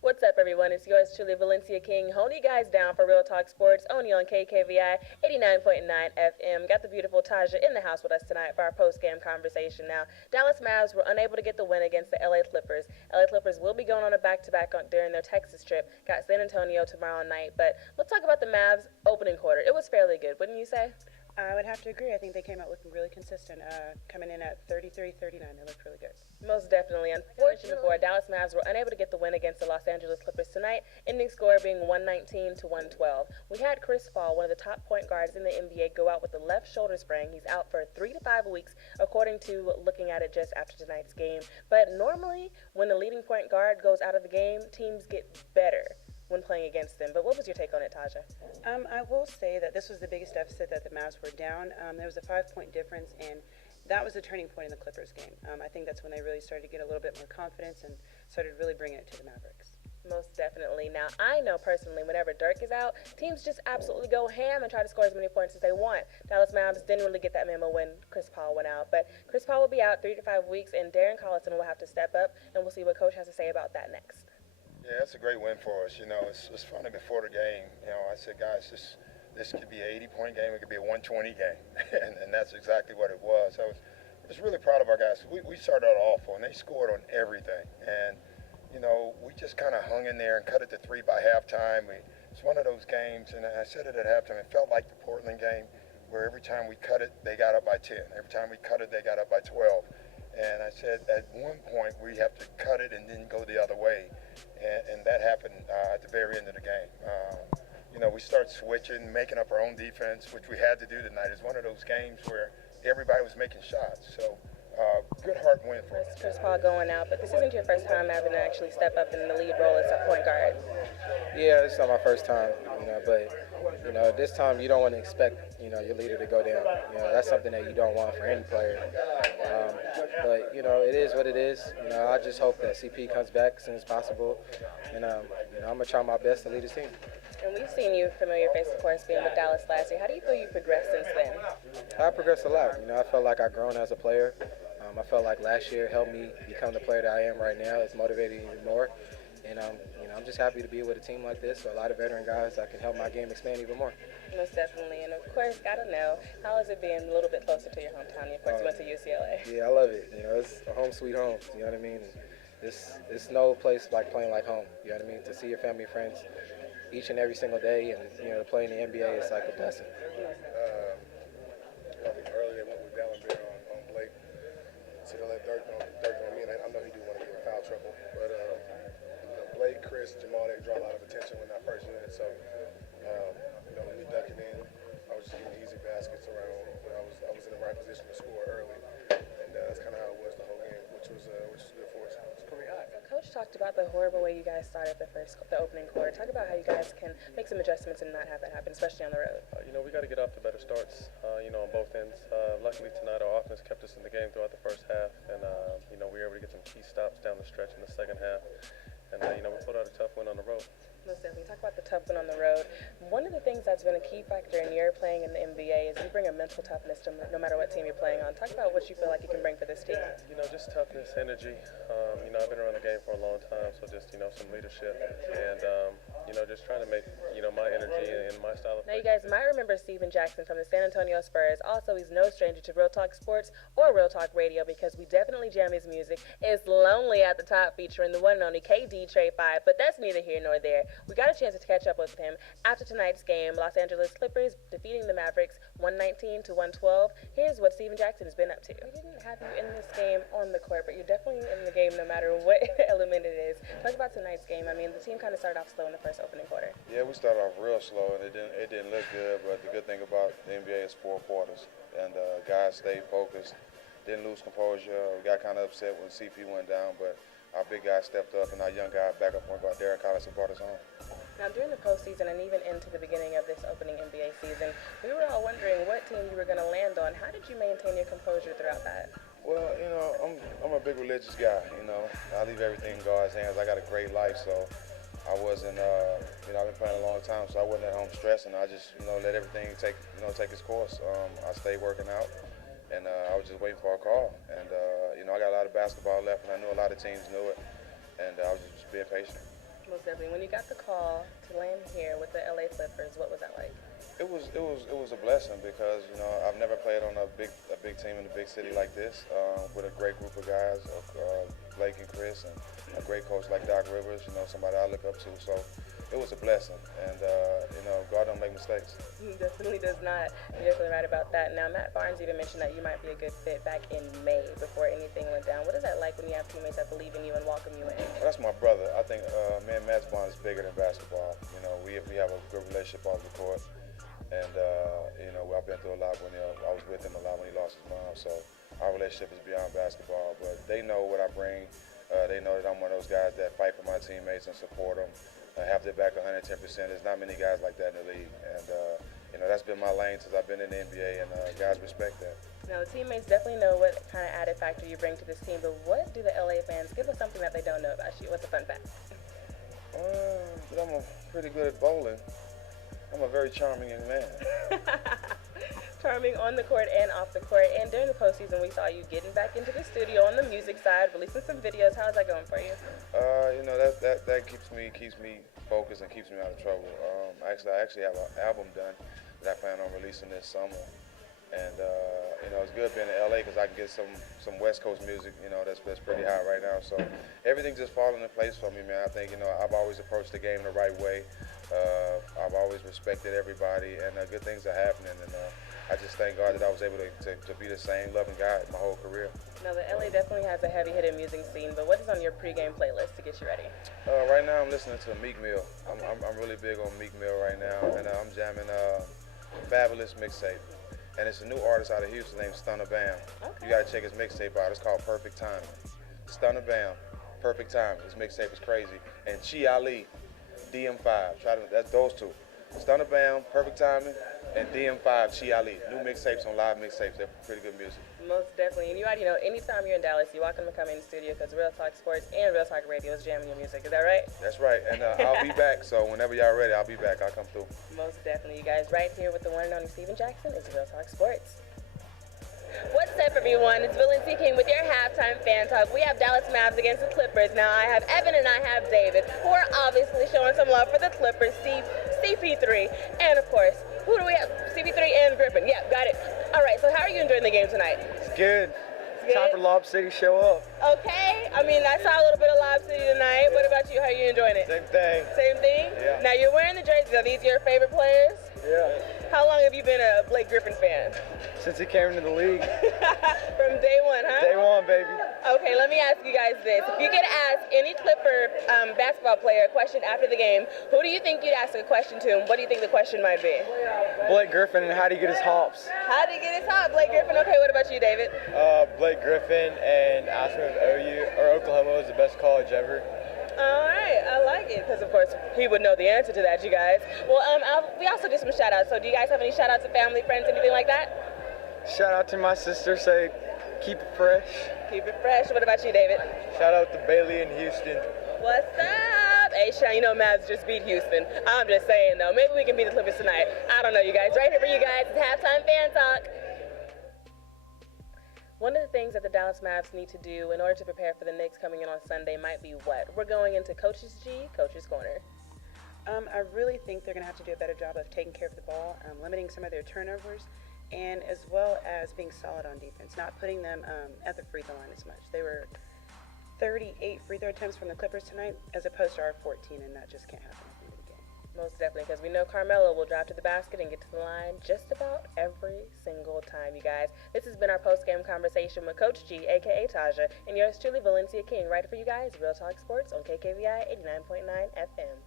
What's up, everyone? It's yours truly, Valencia King, holding you guys down for Real Talk Sports, only on KKVI 89.9 FM. Got the beautiful Taja in the house with us tonight for our post-game conversation. Now, Dallas Mavs were unable to get the win against the LA Clippers. LA Clippers will be going on a back-to-back during their Texas trip. Got San Antonio tomorrow night. But let's talk about the Mavs opening quarter. It was fairly good, wouldn't you say? I would have to agree. I think they came out looking really consistent, coming in at 33-39. They looked really good. Most definitely. Unfortunately for Dallas Mavs were unable to get the win against the Los Angeles Clippers tonight, ending score being 119 to 112. We had Chris Paul, one of the top point guards in the NBA, go out with a left shoulder sprain. He's out for 3 to 5 weeks, according to looking at it just after tonight's game. But normally, when the leading point guard goes out of the game, teams get better when playing against them. But what was your take on it, Taja? I will say that this was the biggest deficit that the Mavs were down. There was a 5-point difference, and that was the turning point in the Clippers game. I think that's when they really started to get a little bit more confidence and started really bringing it to the Mavericks. Most definitely. Now, I know personally, whenever Dirk is out, teams just absolutely go ham and try to score as many points as they want. Dallas Mavs didn't really get that memo when Chris Paul went out. But Chris Paul will be out 3 to 5 weeks, and Darren Collison will have to step up, and we'll see what Coach has to say about that next. Yeah, it's a great win for us. It's funny before the game. I said, guys, this could be an 80-point game. It could be a 120 game, and that's exactly what it was. I was really proud of our guys. We started out awful, and they scored on everything. And we just kind of hung in there and cut it to 3 by halftime. It's one of those games, and I said it at halftime. It felt like the Portland game, where every time we cut it, they got up by 10. Every time we cut it, they got up by 12. And I said at one point we have to cut it and then go the other way. And that happened at the very end of the game. We start switching, making up our own defense, which we had to do tonight. It's one of those games where everybody was making shots. So good heart win for us. Chris Paul going out, but this isn't your first time having to actually step up in the lead role as a point guard. Yeah, it's not my first time, but this time you don't want to expect, your leader to go down. That's something that you don't want for any player. But it is what it is. I just hope that CP comes back as soon as possible, and I'm gonna try my best to lead his team. And we've seen you, familiar face, of course, being with Dallas last year. How do you feel you've progressed since then? I progressed a lot. I felt like I've grown as a player. I felt like last year helped me become the player that I am right now. It's motivating me more. And I'm just happy to be with a team like this, a lot of veteran guys that can help my game expand even more. Most definitely. And of course, gotta know, how has it been a little bit closer to your hometown? Of course, you went to UCLA. Yeah, I love it. It's a home sweet home. You know what I mean? It's no place like playing like home. You know what I mean? To see your family and friends each and every single day, and to play in the NBA is like a blessing. I think earlier they went with Dallin Bear on Blake. So they let Dirk on me, and I know he do want to get in foul trouble. But Blake, Chris, Jamal, they draw a lot of attention when that first unit. So me ducking in, I was just getting easy baskets around. I was in the right position to score early, and that's kind of how it was the whole game, which was good for us. Coach talked about the horrible way you guys started the opening quarter. Talk about how you guys can make some adjustments and not have that happen, especially on the road. We got to get off to better starts, on both ends. Luckily tonight our offense kept us in the game throughout the first half, and we were able to get some key stops down the stretch in the second half. And, we pulled out a tough win on the road. Most definitely. Talk about the tough win on the road. One of the things that's been a key factor in your playing in the NBA is you bring a mental toughness to no matter what team you're playing on. Talk about what you feel like you can bring for this team. Just toughness, energy. I've been around the game for a long time, so just, some leadership. And, just trying to make, my energy and my style of play. Now, you guys might remember Steven Jackson from the San Antonio Spurs. Also, he's no stranger to Real Talk Sports or Real Talk Radio because we definitely jam his music. It's Lonely at the top, featuring the one and only KD Trey 5, but that's neither here nor there. We got a chance to catch up with him after tonight's game. Los Angeles Clippers defeating the Mavericks 119 to 112. Here's what Steven Jackson has been up to. We didn't have you in this game on the court, but you're definitely in the game no matter what element it is. Talk about tonight's game. The team kind of started off slow in the first opening quarter. Yeah, we started off real slow, and it didn't look good. But the good thing about the NBA is 4 quarters, and guys stayed focused, didn't lose composure. We got kind of upset when CP went down, but our big guy stepped up, and our young guy, backup point guard Darren Collison, brought us home. Now, during the postseason and even into the beginning of this opening NBA season, we were all wondering what team you were going to land on. How did you maintain your composure throughout that? Well, I'm a big religious guy. I leave everything in God's hands. I got a great life, so I wasn't, I've been playing a long time, so I wasn't at home stressing. I just, let everything take its course. I stayed working out, and I was just waiting for a call. And, I got a lot of basketball left, and I knew a lot of teams knew it, and I was just being patient. Most definitely. When you got the call to land here with the LA Clippers, what was that like? It was a blessing because I've never played on a big team in a big city like this with a great group of guys, Blake and Chris, and a great coach like Doc Rivers. Somebody I look up to. So it was a blessing, and God don't make mistakes. He definitely does not. You're definitely right about that. Now, Matt Barnes even mentioned that you might be a good fit back in May before anything went down. What is that like when you have teammates that believe in you and welcome you in? Well, that's my brother. I think me and Matt Barnes is bigger than basketball. We have a good relationship off the court. And, I've been through a lot I was with him a lot when he lost his mom. So our relationship is beyond basketball. But they know what I bring. They know that I'm one of those guys that fight for my teammates and support them. I have their back 110%. There's not many guys like that in the league. And, that's been my lane since I've been in the NBA, and guys respect that. Now, the teammates definitely know what kind of added factor you bring to this team, but what do the LA fans, give us something that they don't know about you? What's a fun fact? I'm pretty good at bowling. I'm a very charming young man. Charming on the court and off the court. And during the postseason, we saw you getting back into the studio on the music side, releasing some videos. How's that going for you? That keeps me focused and keeps me out of trouble. I actually have an album done that I plan on releasing this summer. And, it's good being in LA because I can get some West Coast music, that's pretty hot right now. So everything's just falling into place for me, man. I think, I've always approached the game the right way. I've always respected everybody, and good things are happening. And I just thank God that I was able to be the same loving guy my whole career. Now, the LA definitely has a heavy-hitting music scene, but what is on your pregame playlist to get you ready? Right now, I'm listening to Meek Mill. I'm really big on Meek Mill right now, and I'm jamming Fabulous mixtape. And it's a new artist out of Houston named Stunner Bam. Okay. You gotta check his mixtape out. It's called Perfect Timing. Stunner Bam, Perfect Timing. His mixtape is crazy. And Chi Ali, DM5. That's those two. Stunner Bam, Perfect Timing, and DM5, Chi Ali. New mixtapes on live mixtapes. They're pretty good music. Most definitely. And you already know, anytime you're in Dallas, you're welcome to come in the studio because Real Talk Sports and Real Talk Radio is jamming your music. Is that right? That's right. And I'll be back. So whenever y'all ready, I'll be back. I'll come through. Most definitely. You guys right here with the one and only Steven Jackson is Real Talk Sports. What's up, everyone? It's Valency King with your halftime fan talk. We have Dallas Mavs against the Clippers. Now, I have Evan and I have David, who are obviously showing some love for the Clippers, CP3, and of course, who do we have? CP3 and Griffin. Yeah, got it. All right, so how are you enjoying the game tonight? It's good. Time for Lob City show up. Okay. I mean, I saw a little bit of Lob City tonight. What about you? How are you enjoying it? Same thing. Same thing? Yeah. Now, you're wearing the jerseys. Are these your favorite players? Yeah. How long have you been a Blake Griffin fan? Since he came into the league. From day one, huh? Day one, baby. Okay, let me ask you guys this. If you could ask any Clipper basketball player a question after the game, who do you think you'd ask a question to, and what do you think the question might be? Blake Griffin, and how do you get his hops? How did he get his hop? Blake Griffin. Okay, what about you, David? Blake Griffin and asking if OU or Oklahoma was the best college ever. All right, I like it because, of course, he would know the answer to that, you guys. Well, we also did some shout-outs. So do you guys have any shout-outs to family, friends, anything like that? Shout out to my sister, say keep it fresh. Keep it fresh. What about you, David? Shout out to Bailey in Houston. What's up? Hey, Sean, you know Mavs just beat Houston. I'm just saying, though. Maybe we can beat the Clippers tonight. I don't know, you guys. Right here for you guys. It's Halftime Fan Talk. One of the things that the Dallas Mavs need to do in order to prepare for the Knicks coming in on Sunday might be what? We're going into Coach's Corner. I really think they're going to have to do a better job of taking care of the ball, limiting some of their turnovers, and as well as being solid on defense, not putting them at the free throw line as much. They were 38 free throw attempts from the Clippers tonight, as opposed to our 14, and that just can't happen at the end of the game. Most definitely, because we know Carmelo will drive to the basket and get to the line just about every single time, you guys. This has been our post-game conversation with Coach G, a.k.a. Taja, and yours truly, Valencia King, right for you guys, Real Talk Sports on KKVI 89.9 FM.